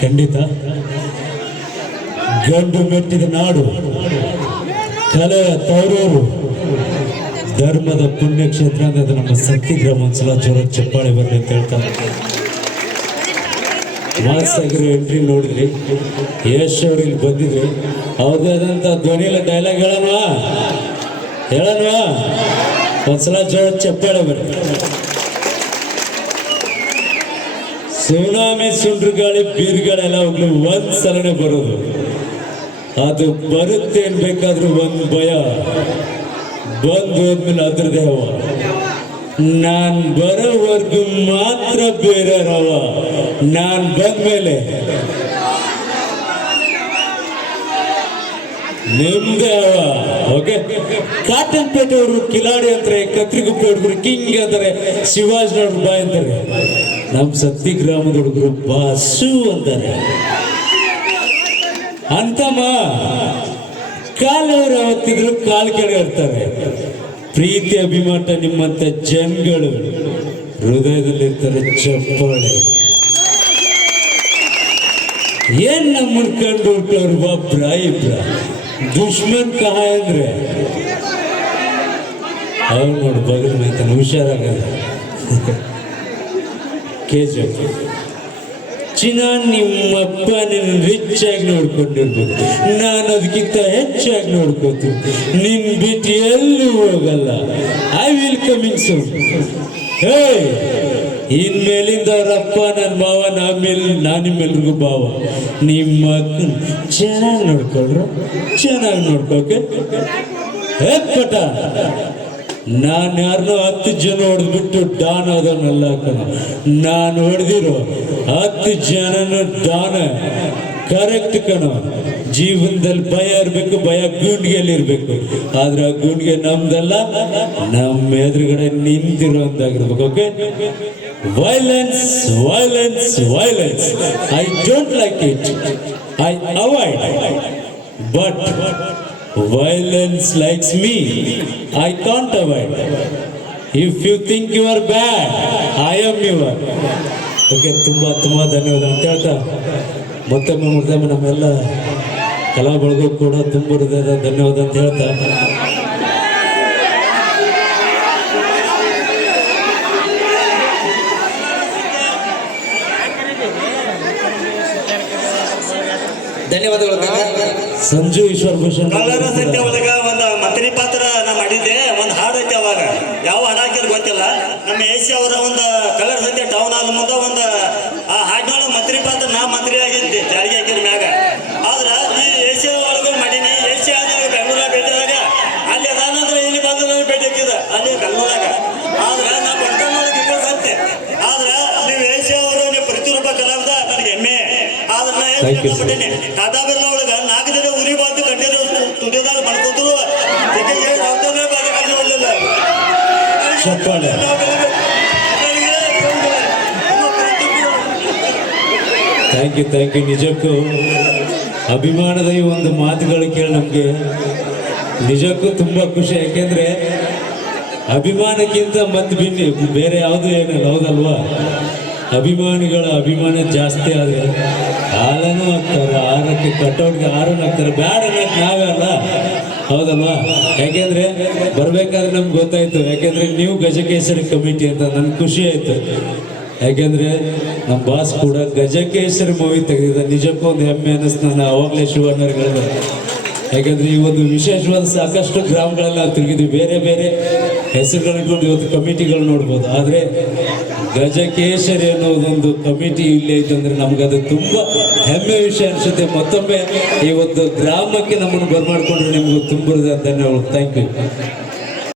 ಖಂಡಿತ ಗಂಡು ಮೆಟ್ಟಿದ ನಾಡು, ಕಲೆಯ ತವರೂರು, ಧರ್ಮದ ಪುಣ್ಯಕ್ಷೇತ್ರ ಅನ್ನೋದು ನಮ್ಮ ಸತ್ಯಗ್ರಾಮ. ಒಂದ್ಸಲ ಜೋರ ಚಪ್ಪಾಳೆ ಬರಲಿ ಅಂತ ಹೇಳ್ತಾರೆ. ಮಾಸಾಗಿರೋ ಎಂಟ್ರಿ ನೋಡಿದ್ರಿ, ಯಶ್ ಅವ್ರು ಇಲ್ಲಿ ಬಂದಿದ್ರಿ, ಅವ್ರದ್ದೇ ಆದಂಥ ಧ್ವನಿಲ ಡೈಲಾಗ್ ಹೇಳೋಣವಾ? ಒಂದ್ಸಲ ಜೋರ ಚಪ್ಪಾಳೆ ಬರಲಿ. ಸುನಾಮಿ, ಸುಂಡ್ರಗಾಳಿ, ಬೀರ್ಗಳೆಲ್ಲ ಹೋಗ್ಲಿ ಒಂದ್ಸಲನೇ ಬರೋದು. ಅದು ಬರುತ್ತೆ ಅನ್ಬೇಕಾದ್ರೂ ಒಂದು ಭಯ, ಬಂದು ಹೋದ್ಮೇಲೆ ಅದ್ರದೇ ಹವ. ನಾನ್ ಬರೋವರೆಗೂ ಮಾತ್ರ ಬೇರೆ ರವ, ನಾನ್ ಬಂದ್ಮೇಲೆ ನಿಮ್ದೇ ಹವ. ಓಕೆ, ಕಾಟನ್ ಪೇಟೆ ಅವರು ಕಿಲಾಡಿ ಅಂತಾರೆ, ಕತ್ರಿಗುಪ್ಪೆ ಹುಡುಗರು ಕಿಂಗ್ ಅಂತಾರೆ, ಶಿವಾಜಿನವ್ರು ಬಾ ಅಂತಾರೆ, ನಮ್ಮ ಸತ್ಯಗ್ರಾಮದ ಹುಡುಗರು ಬಾಸು ಅಂತಾರೆ. ಅಂತಮ್ಮ ಕಾಲವರು ಯಾವತ್ತಿದ್ರು ಕಾಲು ಕೆಳಗೆ ಇರ್ತಾರೆ. ಪ್ರೀತಿ ಅಭಿಮಾನ ನಿಮ್ಮಂತ ಜನಗಳು ಹೃದಯದಲ್ಲಿರ್ತಾರೆ. ಚಪ್ಪಾಳೆ ಏನ್ ನಮ್ಮನ್ ಕಂಡು ಹುಟ್ಟವ್ರು ಒಬ್ರ ಇಬ್ರ ದುಶ್ಮನ್ ಕಹ ಅಂದ್ರೆ ಅವ್ರು ನೋಡಿ ಬಗಲ್ ಮೇತಾನೆ, ಹುಷಾರಾಗಲ್ಲ. KGF ಚಿನ್ನ, ನಿಮ್ಮಪ್ಪ ನಿನ್ನ ರಿಚ್ ಆಗಿ ನೋಡ್ಕೊಂಡಿರ್ಬೋದು, ನಾನು ಅದಕ್ಕಿಂತ ಹೆಚ್ಚಾಗಿ ನೋಡ್ಕೋತೀನಿ. ನಿನ್ ಬಿಟ್ಟು ಎಲ್ಲೂ ಹೋಗಲ್ಲ. I will coming soon. Hey, ಇನ್ಮೇಲಿಂದ ಅವರಪ್ಪ ನನ್ನ ಮಾವ, ನಾನು ನಿಮ್ಮೆಲ್ರಿಗೂ ಭಾವ. ನಿಮ್ಮ ಅಕ್ಕನ ಚೆನ್ನಾಗಿ ನೋಡ್ಕೊಳ್ರು, ಚೆನ್ನಾಗಿ ನೋಡ್ಕೋಕೆ. ಹೇ ಪಟ, ನಾನು ಯಾರನ್ನೋ 10 ಜನ ಹೊಡೆದ್ಬಿಟ್ಟು ಡಾನ್ ಆದವನಲ್ಲ ಕಣ. ನಾನು ಹೊಡೆದಿರೋ 10 ಜನನು ಡಾನ. ಕರೆಕ್ಟ್ ಕಣ. ಜೀವನದಲ್ಲಿ ಭಯ ಇರಬೇಕು, ಭಯ ಗೂಂಡ್ಗೆಯಲ್ಲಿ ಇರಬೇಕು. ಆದ್ರೆ ಆ ಗೂಂಡ್ಗೆ ನಮ್ದಲ್ಲ, ನಮ್ಮ ಎದುರುಗಡೆ ನಿಂತಿರೋಂತಾಗಿರ್ಬೇಕು. Okay, violence violence violence I don't like it, I avoid. But violence likes me, I can't avoid. If you think you are bad, I am your. Okay, ತುಂಬ ಧನ್ಯವಾದ ಅಂತ ಹೇಳ್ತಾ ಮತ್ತೊಮ್ಮೆ ನಮ್ಮೆಲ್ಲ ಕಲಾ ಬಳಗೂ ಕೂಡ ತುಂಬ ಹೃದಯದ ಧನ್ಯವಾದ ಅಂತ ಹೇಳ್ತಾ ಧನ್ಯವಾದಗಳು. ಸಂಜು ಈಶ್ವರ್ ಭೂಷಣ್ ಕಳ್ಳರ ಸತ್ಯ ಒಳಗ ಒಂದು ಮಂತ್ರಿ ಪಾತ್ರ ನಾ ಮಾಡಿದ್ದೆ. ಒಂದು ಹಾಡು ಐತೆ, ಅವಾಗ ಯಾವ ಹಾಡು ಹಾಕಿದ್ರು ಗೊತ್ತಿಲ್ಲ. ನಮ್ಮ ಎಸಿ ಅವರ ಒಂದು ಕಳ್ಳರ ಸತ್ಯ ಟೌನ್ ಹಾಲ್ ಮುಂದೆ ಒಂದು ಆ ಹಾಡಿನೊಳಗೆ ಮಂತ್ರಿ ಪಾತ್ರ ನಾ ಮಂತ್ರಿ ಆಗಿದ್ದೆ, ಜಾರಿಗೆ ಹಾಕಿದ ಮ್ಯಾಗ. ಆದ್ರ ಈ ಎಸಿ ಒಳಗೂ ಮಾಡೀನಿ. ಎಸಿ ಆದ ಬೆಂಗಳೂರಾಗ ಭೇಟಿಯಾಗ ಅಲ್ಲಿ ಅದಾನಂದ್ರೆ ಇಲ್ಲಿ ಬಂದು ನನಗೆ ಭೇಟಿ ಹಾಕಿದ ಅಲ್ಲಿ ಬೆಂಗಳೂರಾಗ. ಆದ್ರ ನಾ ಬರ್ತನೊಳಗೆ ಈಗ ಬರ್ತೆ. ಆದ್ರ ನೀವು ಎಸಿ ಅವರು ನೀವು ಪ್ರತಿಯೊಬ್ಬ ಕಲಾವಿದ ನನಗೆ ಹೆಮ್ಮೆ. ಆದ್ರ ನಾ ಏನ್ ಕಾದಾಬಿರ್ಲ ಒಳಗ 4 ದಿನ ಉರಿ ಬಂದು ಕಂಟಿನ್ಯೂ ಸ್ಟುಡಿಯೋದಾಗ ಮಾಡ್ಕೊಂಡ್ರು. Thank you. ನಿಜಕ್ಕೂ ಅಭಿಮಾನದ ಈ ಒಂದು ಮಾತುಗಳು ಕೇಳಿ ನಮಗೆ ನಿಜಕ್ಕೂ ತುಂಬ ಖುಷಿ. ಯಾಕೆಂದ್ರೆ ಅಭಿಮಾನಕ್ಕಿಂತ ಮತ್ತೆ ಬೇರೆ ಯಾವುದು ಏನಿಲ್ಲ, ಹೌದಲ್ವಾ? ಅಭಿಮಾನಿಗಳ ಅಭಿಮಾನ ಜಾಸ್ತಿ ಆದರೆ ಹಾಲನೂ ಹಾಕ್ತಾರೆ, ಆರಕ್ಕೆ ಕಟೌಟ್ಗೆ ಹಾರನ್ನು ಹಾಕ್ತಾರೆ. ಬ್ಯಾಡ ಅನ್ನೋಕೆ ನಾವೇ ಅಲ್ಲ, ಹೌದಲ್ವಾ? ಯಾಕೆಂದ್ರೆ ಬರ್ಬೇಕಾದ್ರೆ ನಮ್ಗೆ ಗೊತ್ತಾಯ್ತು, ಯಾಕೆಂದ್ರೆ ನೀವು ಗಜಕೇಸರಿ ಕಮಿಟಿ ಅಂತ. ನನ್ಗೆ ಖುಷಿ ಆಯ್ತು, ಯಾಕೆಂದ್ರೆ ನಮ್ಮ ಬಾಸ್ ಕೂಡ ಗಜಕೇಸರಿ ಮೂವಿ ತೆಗೆದಿದ್ದ. ನಿಜಕ್ಕೂ ಒಂದು ಹೆಮ್ಮೆ ಅನ್ನಿಸ್ತು ನಾನು ಅವಾಗಲೇ ಶಿವಣ್ಣರಿಗೆ ಹೇಳಿದೆ. ಯಾಕಂದ್ರೆ ಈ ಒಂದು ವಿಶೇಷವಾದ ಸಾಕಷ್ಟು ಗ್ರಾಮಗಳಲ್ಲಿ ನಾವು ತಿರುಗಿದ್ವಿ, ಬೇರೆ ಬೇರೆ ಹೆಸರುಗಳಿಕೊಂಡು ಇವತ್ತು ಕಮಿಟಿಗಳು ನೋಡ್ಬೋದು. ಆದರೆ ಗಜಕೇಸರಿ ಅನ್ನೋದೊಂದು ಕಮಿಟಿ ಇಲ್ಲೇ ಇತ್ತಂದ್ರೆ ನಮ್ಗದು ತುಂಬ ಹೆಮ್ಮೆ ವಿಷಯ ಅನಿಸುತ್ತೆ. ಮತ್ತೊಮ್ಮೆ ಈ ಒಂದು ಗ್ರಾಮಕ್ಕೆ ನಮ್ಮನ್ನು ಬರಮಾಡ್ಕೊಂಡ್ರೆ ನಿಮ್ಗೆ ತುಂಬ ಧನ್ಯವಾದ. Thank you.